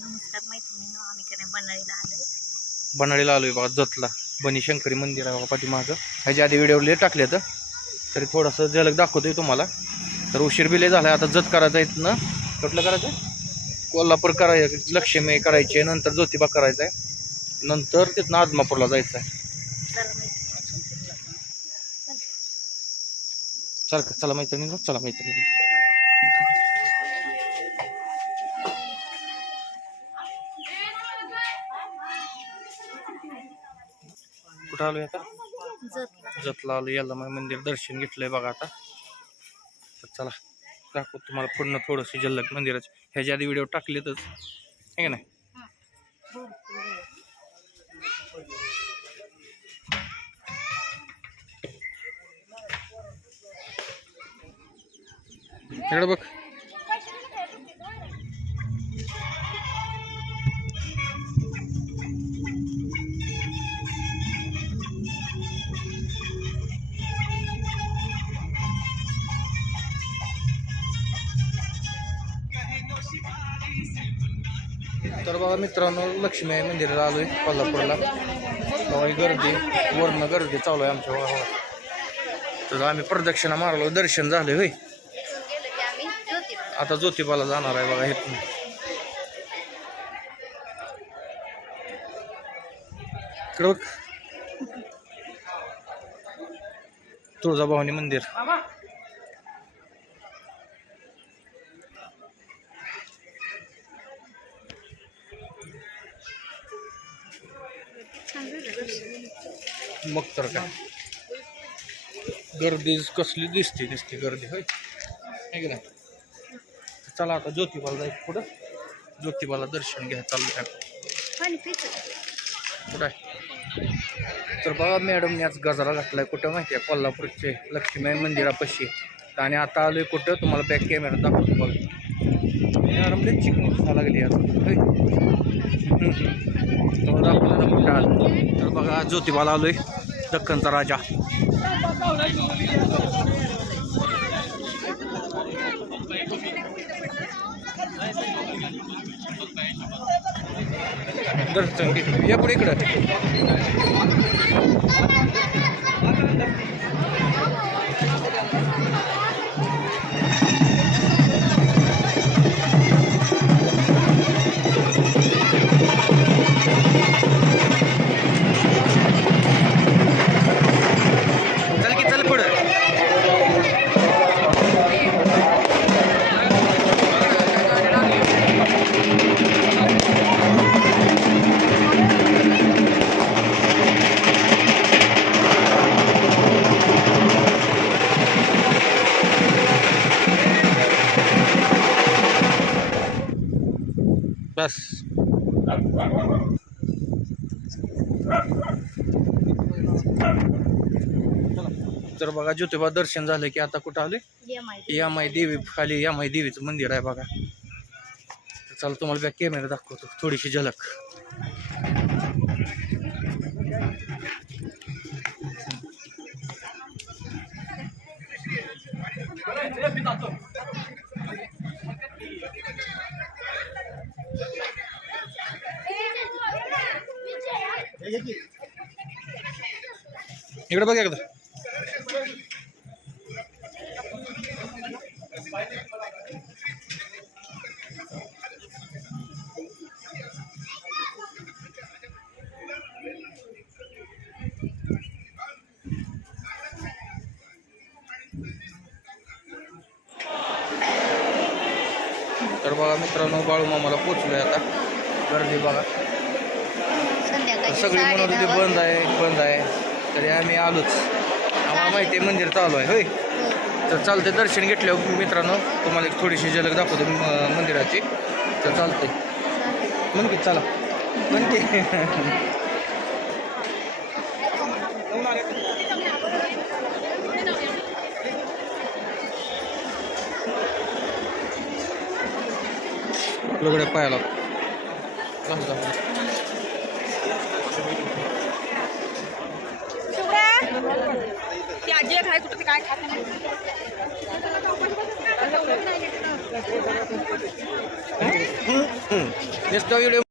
नमस्कार मैत्रिणींनो आम्ही कडे बनाडीला आलोय. बनाडीला आलोय बघा जतला. बनी शंकरी मंदिर आहे बघा पाठीमागं. ह्याच्या आधी व्हिडिओ लय टाकले तर तरी थोडंसं झलक दाखवतोय तुम्हाला. तर उशीर बिले झाला आता जत करायचं आहे ना. कुठलं करायचं कोल्हापूर करायचं लक्ष्मी करायची नंतर ज्योतिबा करायचा आहे नंतर तिथनं आदमापूरला जायचं आहे चल चला मैत्रिणी चला मैत्रिणी कुठं आलो आता जतला आलो याला मग मंदिर दर्शन घेतलंय बघा आता. तर चला दाखवतो तुम्हाला पूर्ण थोडंसं जल्लक मंदिराचं. ह्याच्या आधी व्हिडिओ टाकलेतच. आहे का नाही? इकडे बघ. तर बघा मित्रांनो लक्ष्मी आई मंदिराला आलोय कोल्हापूरला. बघा ही गर्दी वर्ण गर्दी चालू आहे आमच्या गावात तर आम्ही प्रदक्षिणा मारलो दर्शन झाले होय. आता ज्योतिबाला जाणार आहे बघा हे तुळजाभवानी मंदिर. मग तर काय. गर्दी कसली दिसते दिसते गर्दी होय. है की नाही? चला आता ज्योतिबाला जायचं पुढं. ज्योतिबाला दर्शन घ्या चाललं आहे कुठं आहे? तर बघा मॅडमने आज गजरा घातलाय. कुठं माहिती आहे? कोल्हापूरचे लक्ष्मीबाई मंदिरापाशी. आणि आता आलोय कुठं? तुम्हाला बॅक कॅमेरा दाखवतो बघा. मॅडम चिकन खा लागली आता होय. तुम्हाला दाखवलं तर बघा ज्योतिबाला आलोय दख्खनचा राजा. दर्शन घे या पुढे इकडं. बस. तर बघा ज्योतिबा दर्शन झालं की आता कुठं आले? ये यामाई देवी खाली यामाई देवीचं मंदिर आहे बघा. चला तुम्हाला बॅक कॅमेरा दाखवतो. थोडीशी झलक. इकडे बघ एकदा. तर बघा मित्रांनो बाळू मामाला पोचलोय आता. गर्दी बघा. सगळी साडे म्हणत होती बंद आहे बंद आहे. तरी आम्ही आलोच. आम्हाला माहिती आहे मंदिर चालू आहे होय? तर चालते दर्शन घेतल्यावर मित्रांनो तुम्हाला एक थोडीशी झलक दाखवतो म- मंदिराची. तर चालते म्हण की चला. म्हण की. लुगड्या पायाला. दाखवतो? ती आजी एक आहे कुठं ते काय खात नाही व्हिडिओ